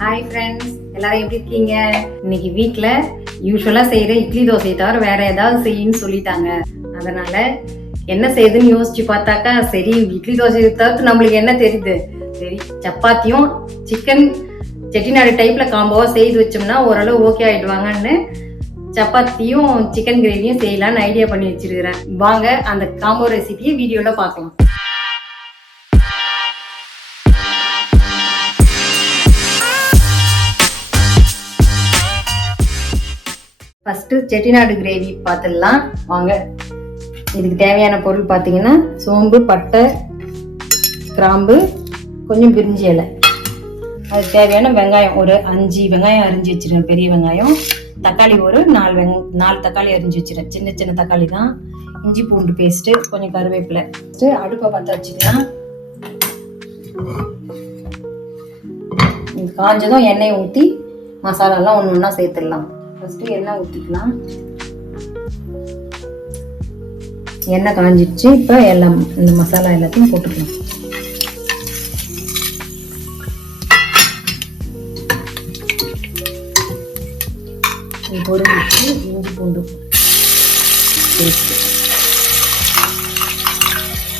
Hi friends எல்லாரும் எப்படி இருக்கீங்க? இன்னைக்கு வீட்டில் யூஸ்வலாக செய்கிற இட்லி தோசையை தவிர வேற ஏதாவது செய்யுன்னு சொல்லிட்டாங்க. அதனால என்ன செய்யுதுன்னு யோசிச்சு பார்த்தாக்கா சரி இட்லி தோசை தவிர்த்து நம்மளுக்கு என்ன தெரியுது? சரி சப்பாத்தியும் சிக்கன் செட்டிநாடு டைப்பில் காம்போவாக செய்து வச்சோம்னா ஓரளவு ஓகே ஆகிடுவாங்கன்னு சப்பாத்தியும் சிக்கன் கிரேவியும் செய்யலாம்னு ஐடியா பண்ணி வச்சிருக்கிறேன். வாங்க அந்த காம்போ ரெசிபியை வீடியோவில் பார்க்கலாம். ஃபஸ்ட்டு செட்டிநாடு கிரேவி பார்த்துடலாம் வாங்க. இதுக்கு தேவையான பொருள் பார்த்தீங்கன்னா சோம்பு பட்டை கிராம்பு கொஞ்சம் பிரிஞ்சி இலை. அதுக்கு தேவையான வெங்காயம் ஒரு அஞ்சு வெங்காயம் அரிஞ்சு வச்சிருக்கேன் பெரிய வெங்காயம். தக்காளி ஒரு நாலு வெங் நாலு தக்காளி அரிஞ்சு வச்சிருக்கேன் சின்ன சின்ன தக்காளி தான். இஞ்சி பூண்டு பேஸ்ட்டு கொஞ்சம் கருவேப்பிலை. அடுப்பை பற்ற வச்சுக்கலாம். காஞ்சதும் எண்ணெய் ஊற்றி மசாலாலாம் ஒன்று ஒன்றா சேர்த்துடலாம். ஃபஸ்ட்டு எண்ணெய் ஊற்றிக்கலாம் எண்ணெய் காஞ்சிடுச்சு இப்போ எல்லாம் இந்த மசாலா எல்லாத்தையும் போட்டுக்கலாம். இது இஞ்சி பூண்டு பேஸ்ட்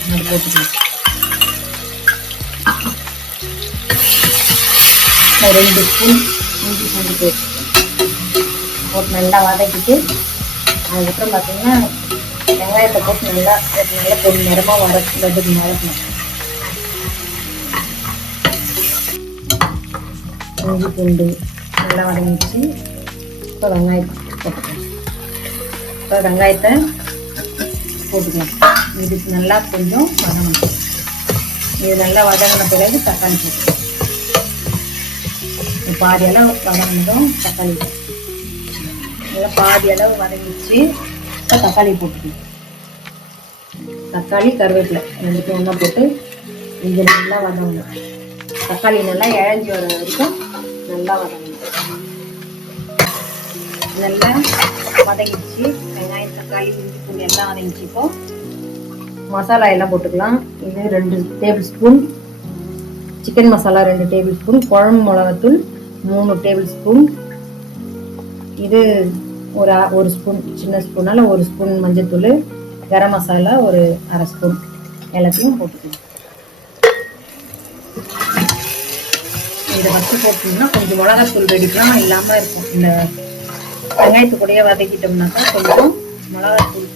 அது போட்டுக்கலாம். ரெண்டு ஸ்பூன் இஞ்சி பூண்டு பேஸ்ட் போட்டு நல்லா வதக்கிட்டு அதுக்கப்புறம் பார்த்தீங்கன்னா வெங்காயத்தை போட்டு நல்லா ஒரு நல்ல பொடி நேரமாக வதக்கு வதக்கணும் இஞ்சி பூண்டு நல்லா வதங்கிச்சு இப்போ வெங்காயத்தை போட்டுக்கலாம். இப்போ வெங்காயத்தை போட்டுக்கலாம். இதுக்கு நல்லா கொஞ்சம் வதங்கணும். இது நல்லா வதங்கின பிறகு தக்காளி போட்டுக்கலாம். பாதி அளவு வதங்கினதும் தக்காளி நல்லா பாதி அளவு வதங்கிச்சு இப்போ தக்காளி போட்டுக்கணும். தக்காளி கருவேப்பிலை ரெண்டுத்தையும் ஒன்றா போட்டு இது நல்லா வதங்கணும். தக்காளி நல்லா இழஞ்சி வர வரைக்கும் நல்லா வதங்கணும். நல்லா வதங்கிச்சு வெங்காயம் தக்காளி இஞ்சி பூண்டு எல்லாம் வதங்கிச்சு இப்போ. மசாலா எல்லாம் போட்டுக்கலாம். இது ரெண்டு டேபிள் ஸ்பூன் சிக்கன் மசாலா ரெண்டு டேபிள் ஸ்பூன் குழம்பு மிளகாத்தூள் மூணு டேபிள் ஸ்பூன் இது ஒரு ஒரு ஸ்பூன் சின்ன ஸ்பூனால ஒரு ஸ்பூன் மஞ்சத்தூள் கரம் மசாலா ஒரு அரை ஸ்பூன் எல்லாத்தையும் போட்டுக்கணும். இதை ஃபஸ்ட்டு போட்டோம்னா கொஞ்சம் மிளகாத்தூள் ரெடிக்கலாம் இல்லாமல் இருக்கும். இந்த வெங்காயத்து கூடயே வதக்கிட்டோம்னாக்கா கொஞ்சம் மிளகாத்தூள்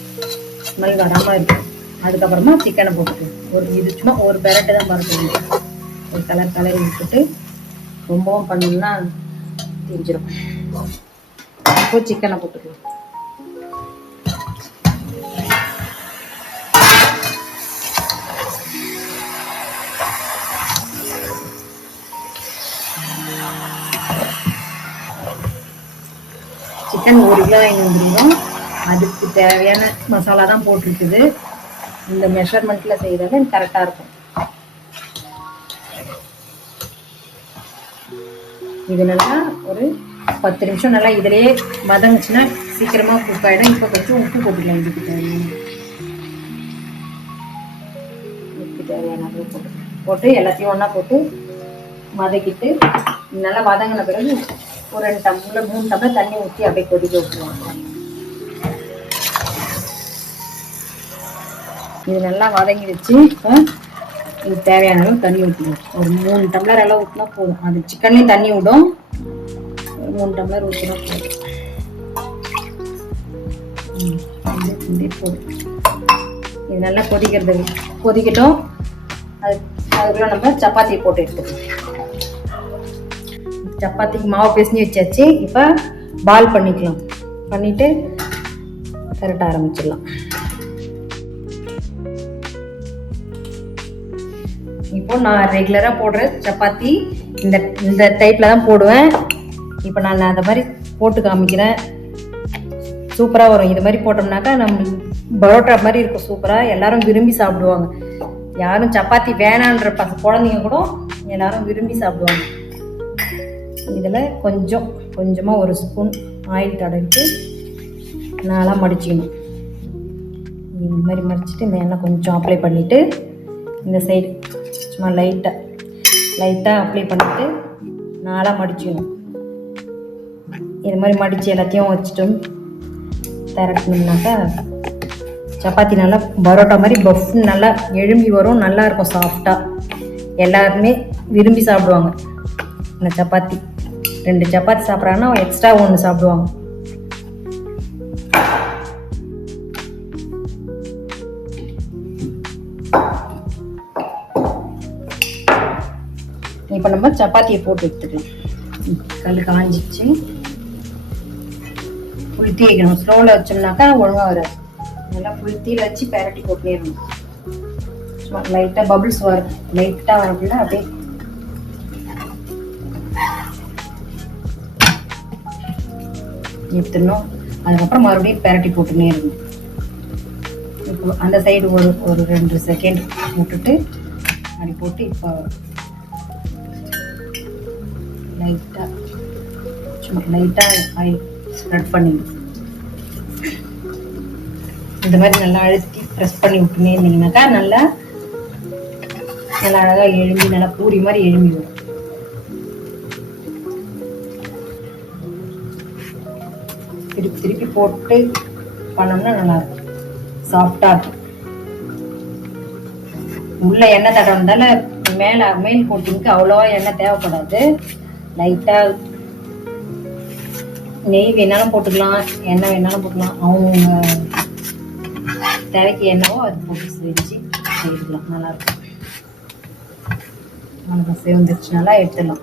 ஸ்மெல் வராமல் இருக்கும். அதுக்கப்புறமா சிக்கனை போட்டுக்கணும் ஒரு இது சும்மா ஒரு பெரட்டு தான் பறக்கணும் ஒரு கலர் கலர் விட்டுட்டு ரொம்பவும் பண்ணோம்னா தெரிஞ்சிடும் இப்போ சிக்கனை போட்டுக்கலாம். சிக்கன் ஒரு கிலோ ஐநூறு அதுக்கு தேவையான மசாலா தான் போட்டிருக்குது. இந்த மெஷர்மெண்ட்டில் செய்தாலும் கரெக்டாக இருக்கும். இது நல்லா ஒரு பத்து நிமிஷம் நல்லா இதிலேயே வதங்குச்சுன்னா சீக்கிரமா குக் ஆயிடும். இப்போ கொஞ்சம் உப்பு போட்டுக்கலாம் இதுக்கு தேவையான. உப்பு தேவையான அளவு போட்டு போட்டு எல்லாத்தையும் ஒன்றா போட்டு வதக்கிட்டு நல்லா வதங்கின பிறகு ஒரு ரெண்டு டம்ளர் மூணு டம்ளர் தண்ணி ஊற்றி அப்படியே கொதிக்க விட்டுருவாங்க இது நல்லா வதங்கிடுச்சு. இப்போ இது தேவையான அளவு தண்ணி ஊற்றிடுவோம் ஒரு மூணு டம்ளர் அளவு ஊற்றினா போதும். அது சிக்கன்லேயும் தண்ணி விடும். மூணு டம்ளர் ஊற்றினா போதும். ம், போதும் இது நல்லா கொதிக்கிறது கொதிக்கட்டும். அது அதுக்குள்ள நம்ம சப்பாத்தி போட்டு எடுத்துக்கலாம். சப்பாத்திக்கு மாவு பேசினி வச்சாச்சு. இப்போ பால் பண்ணிக்கலாம். பண்ணிட்டு கரெக்டாக ஆரம்பிச்சிடலாம். இப்போ நான் ரெகுலராக போடுற சப்பாத்தி இந்த இந்த டைப்பில் தான் போடுவேன். இப்போ நான் அந்த மாதிரி போட்டு காமிக்கிறேன். சூப்பராக வரும். இது மாதிரி போட்டோம்னாக்கா நம்ம பரோட்டா மாதிரி இருக்கும் சூப்பராக எல்லாரும் விரும்பி சாப்பிடுவாங்க. யாரும் சப்பாத்தி வேணான்ற பச குழந்தைங்க கூட எல்லாரும் விரும்பி சாப்பிடுவாங்க. இதில் கொஞ்சம் கொஞ்சமாக ஒரு ஸ்பூன் ஆயில் தடவிட்டு நாளாக மடிச்சிக்கணும். இந்த மாதிரி மடிச்சிட்டு இந்த எண்ணெய் கொஞ்சம் அப்ளை பண்ணிவிட்டு இந்த சைடு சும்மா லைட்டாக லைட்டாக அப்ளை பண்ணிவிட்டு நாளாக மடிச்சுக்கணும். இது மாதிரி மடித்து எல்லாத்தையும் வச்சுட்டு திரட்டணும்னாக்கா சப்பாத்தி நல்லா பரோட்டா மாதிரி பஃப் நல்லா எழும்பி வரும் நல்லா இருக்கும் சாஃப்டாக எல்லாருமே விரும்பி சாப்பிடுவாங்க. இந்த சப்பாத்தி. ரெண்டு சப்பாத்தி சாப்பிட்றாங்கன்னா எக்ஸ்ட்ரா ஒன்று சாப்பிடுவாங்க. இப்போ நம்ம சப்பாத்தியை போட்டு எடுத்துக்கலாம். கல் காஞ்சிச்சு. புளி வைக்கணும். ஸ்லோவில் வச்சோம்னாக்கா ஒழுங்காக வராது. நல்லா புளி தீயில் வச்சு பேரட்டி கொட்டிடணும் சும்மா லைட்டாக பபிள்ஸ் வரும். லைட்டாக வரக்குள்ள அப்படியே எடுத்துடணும். அதுக்கப்புறம் மறுபடியும் பெரட்டி போட்டுனே இருக்கும் இப்போ அந்த சைடு ஒரு ஒரு ரெண்டு செகண்ட் விட்டுட்டு அப்படி போட்டு இப்போ லைட்டாக சும்மா லைட்டாக ஆயில் ஸ்ப்ரெட் பண்ணிடணும் இந்த மாதிரி நல்லா அழுத்தி ப்ரெஸ் பண்ணி விட்டுனே இருந்தீங்கன்னாக்கா நல்லா நல்லா அழகாக எழும்பி நல்லா பூரி மாதிரி எழும்பி வரும். திருப்பி திருப்பி போட்டு பண்ணோம்னா நல்லா இருக்கும். சாஃப்டாக இருக்கும். உள்ள எண்ணெய் தடம் இருந்தாலும் மேல மேல் கோட்டிங்க்கு அவ்வளோவா எண்ணெய் தேவைப்படாது. லைட்டாக நெய் வேணாலும் போட்டுக்கலாம் எண்ணெய் வேணாலும் போட்டுக்கலாம். அவங்க தேவைக்கு என்னவோ அது போட்டு செஞ்சு செய்துக்கலாம். நல்லாயிருக்கும் நல்லா எடுத்துடலாம்.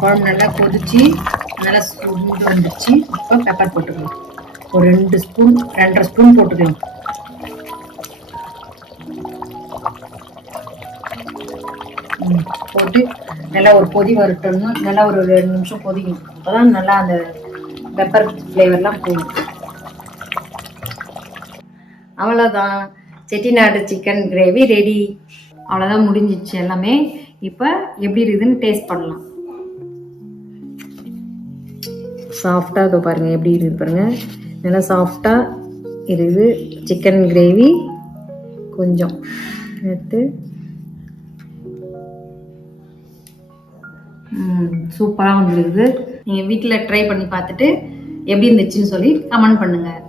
குழம்பு நல்லா கொதிச்சு நல்லா சுண்டு வந்துச்சு இப்போ பெப்பர் போட்டுக்கலாம். ஒரு ரெண்டு ஸ்பூன் ரெண்டரை ஸ்பூன் போட்டுக்கலாம். போட்டு நல்லா ஒரு கொதி வரட்டணும் நல்லா ஒரு ரெண்டு நிமிஷம் கொதிக்கணும் அப்போதான் நல்லா அந்த பெப்பர் ஃப்ளேவர்லாம் போகும். அவ்வளோதான் செட்டிநாடு சிக்கன் கிரேவி ரெடி அவ்வளோதான் முடிஞ்சிச்சு எல்லாமே. இப்போ எப்படி இருக்குதுன்னு டேஸ்ட் பண்ணலாம். சாஃப்டாக இதோ பாருங்கள் எப்படி இருக்குது பாருங்கள் நல்லா சாஃப்டாக இருக்குது. சிக்கன் கிரேவி கொஞ்சம் எடுத்து. சூப்பராக வந்துருக்குது. நீங்கள் வீட்டில் ட்ரை பண்ணி பார்த்துட்டு எப்படி இருந்துச்சுன்னு சொல்லி கமெண்ட் பண்ணுங்கள்